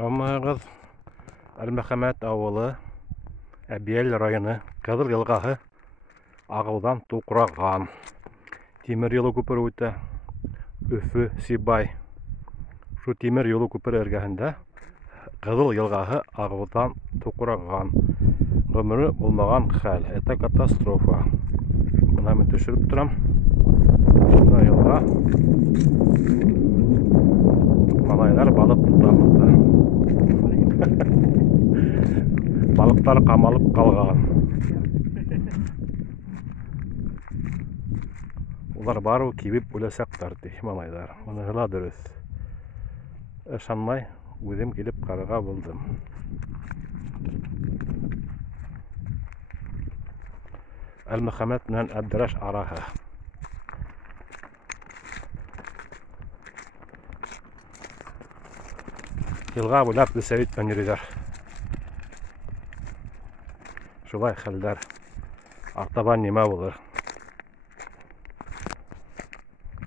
Амағыз Әлмөхәмәт ауылы, Әбиел районы, Кызыл елгасы ағылдан туқраған. Темір юлы көпірі өтті, Өфі, Сибай. Шу темір юлы көпірі әргәһендә Кызыл елгасы ағылдан туқраған. Гомере булмаган хәл. Это катастрофа. Мына мен төшереп торам. Мына елга. Малайлар балык тота монда. Балыктар камалып калган. Улар бару кибип үләсәктәр ди малайлар. Моны дөрес. Ышанмай, үзем килеп карарга булдым. Әлмөхәмәт белән Әбдрәш араһы. Елга буйлап Сәвит белән йөриләр. Шулай хәлләр. Артабан нимә булыр?